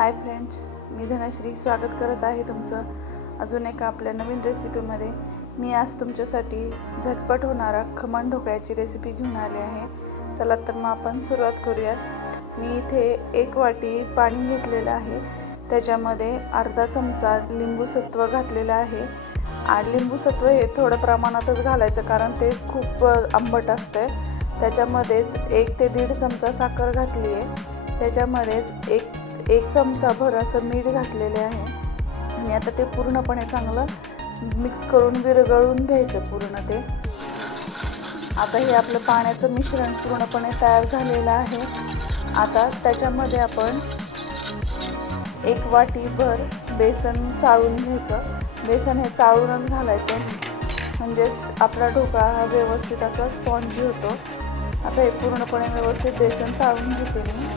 Hi friends, मी धनश्री स्वागत करत आहे तुमचं अजून एका आपल्या नवीन रेसिपीमध्ये। मी आज तुमच्यासाठी झटपट होणारा खमण ढोकळ्याची रेसिपी घेऊन आले आहे। चला तर मग आपण सुरुवात करूयात। मी इथे 1 वाटी पाणी घेतलेलं आहे, त्याच्यामध्ये अर्धा चमचा लिंबू सत्व घातलेलं आहे। आणि लिंबू सत्व हे थोडं प्रमाणातच घालायचं, कारण ते खूप आंबट असते। त्याच्यामध्येच 1 ते 1.5 चमचा साखर घातली आहे। त्याच्यामध्येच एक चमचा भर असं मीठ घातलेले आहे। आणि आता ते पूर्णपणे चांगलं मिक्स करून विरघळून घ्यायचं पूर्ण ते। आता हे आपलं पाण्याचं मिश्रण पूर्णपणे तयार झालेलं आहे। आता त्याच्यामध्ये आपण 1 वाटी भर बेसन चाळून घ्यायचं। बेसन हे चाळूनच घालायचं, म्हणजे आपला ढोकळा हा व्यवस्थित असा स्पॉन्जी होतो। आता हे पूर्णपणे व्यवस्थित बेसन चाळून घेते मी।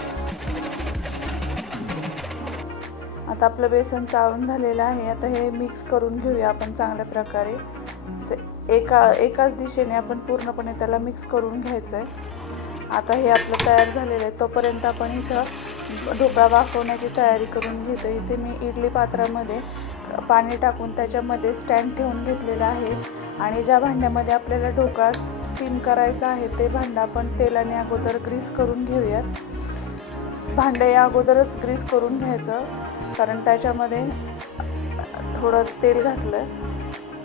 आता आपलं बेसन चाळून झालेलं आहे। आता हे मिक्स करून घेऊया आपण चांगल्या प्रकारे। एकाच दिशेने आपण पूर्णपणे त्याला मिक्स करून घ्यायचं आहे। आता हे आपलं तयार झालेलं आहे। तोपर्यंत आपण इथं ढोकळा वाफवण्याची तयारी करून घेतो। इथे मी इडली पात्रामध्ये पाणी टाकून त्याच्यामध्ये स्टँड ठेवून घेतलेला आहे। आणि ज्या भांड्यामध्ये आपल्याला ढोकळा स्टीम करायचा आहे ते भांडं आपण तेलाने अगोदर ग्रीस करून घेऊयात। भांडं या अगोदरच ग्रीस करून घ्यायचं, कारण त्याच्यामध्ये थोडं तेल घातलं।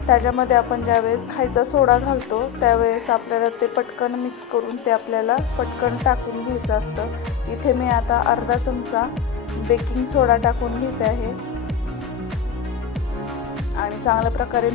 त्याच्यामध्ये आपण ज्यावेळेस खायचा सोडा घालतो त्यावेळेस आपल्याला ते पटकन मिक्स करून ते आपल्याला पटकन टाकून घ्यायचं असतं। इथे मी आता अर्धा चमचा बेकिंग सोडा टाकून घेते आहे आणि चांगल्या प्रकारे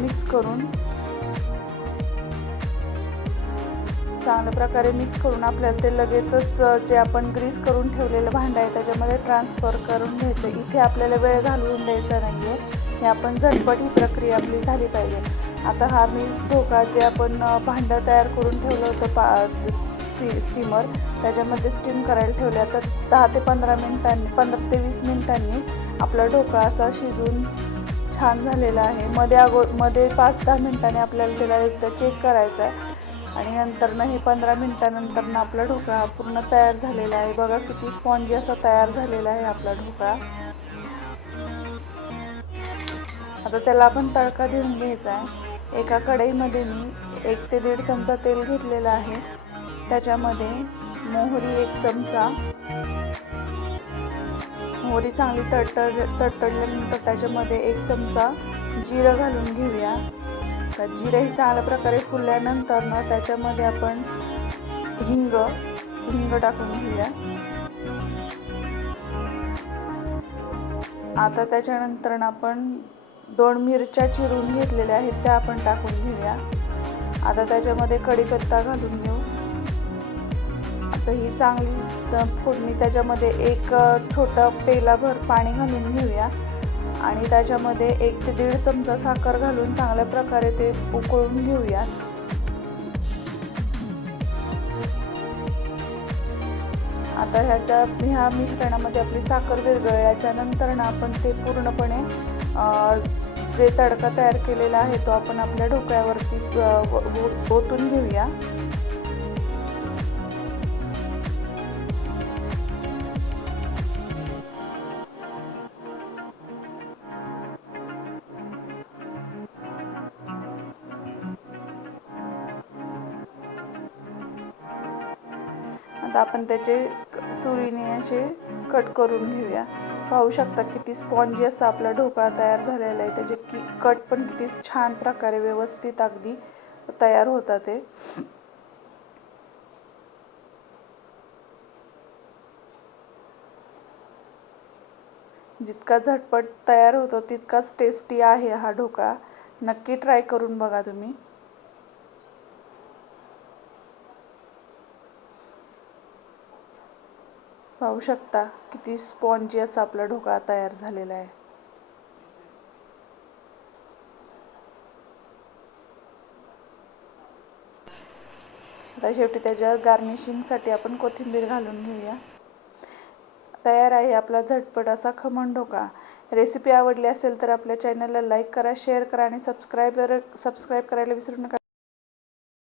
मिक्स करून आपल्याला ते लगेचच जे आपण ग्रीस करून ठेवलेलं भांडं आहे त्याच्यामध्ये ट्रान्सफर करून घ्यायचं। इथे आपल्याला वेळ घालवून द्यायचा नाही आहे, हे आपण झटपट ही प्रक्रिया आपली झाली पाहिजे। आता हा मी ढोकळा जे आपण भांडं तयार करून ठेवलं होतं स्टीमर, त्याच्यामध्ये स्टीम करायला ठेवले। आता 10 ते 15 ते 20 मिनिटांनी आपला ढोकळा असा शिजून छान झालेला आहे। मध्ये 5-10 मिनिटांनी आपल्याला त्याला एकदा चेक करायचं आहे। आणि नंतरनं हे 15 मिनिटानंतर आपला ढोकळा पूर्ण तयार झालेला आहे। बघा किती स्पॉन्जी असा तयार झालेला आहे आपला ढोकळा। आता त्याला आपण तडका देऊन घ्यायचा आहे। एका कढईमध्ये मी 1 ते 1.5 चमचा तेल घेतलेला आहे। त्याच्यामध्ये मोहरी 1 चमचा, मोहरी चांगली तडतडल्यानंतर त्याच्यामध्ये 1 चमचा जिरं घालून घेऊया। तर जिरं ही चांगल्या प्रकारे फुलल्यानंतर त्याच्यामध्ये आपण हिंग टाकून घेऊया। आता त्याच्यानंतर आपण 2 मिरच्या चिरून घेतलेल्या आहेत त्या आपण टाकून घेऊया। आता त्याच्यामध्ये कढीपत्ता घालून घेऊ। आता ही चांगली फोडणी, त्याच्यामध्ये 1 छोटा पेलाभर पाणी घालून घेऊया आणि त्याच्यामध्ये 1 ते 1.5 चमचा साखर घालून चांगल्या प्रकारे ते उकळून घेऊया। आता ह्या मिश्रणामध्ये आपली साखर विरघळल्याच्या नंतर आपण ते पूर्णपणे जे तडका तयार केलेला आहे तो आपण आपल्या ढोकळ्यावरती ओतून घेऊया। आता आपण त्याचे सुरीने असे कट करून घेऊया। पाहू शकता किती स्पॉन्जी असा आपला ढोकळा तयार झालेला आहे। त्याचे कट पण किती छान प्रकारे व्यवस्थित अगदी तयार होतात ते। जितका झटपट तयार होतो तितकाच टेस्टी आहे हा ढोकळा। नक्की ट्राय करून बघा तुम्ही। पाहू शकता किती स्पॉन्जी असा आपला ढोकळा तयार झालेला आहे। आता शेवटी त्याच्यावर गार्निशिंगसाठी आपण कोथिंबीर घालून घेऊया। तयार आहे आपला झटपट असा खमण ढोकळा। रेसिपी आवडली असेल तर आपल्या चॅनलला लाईक करा, शेअर करा आणि सबस्क्राईब करायला विसरू नका।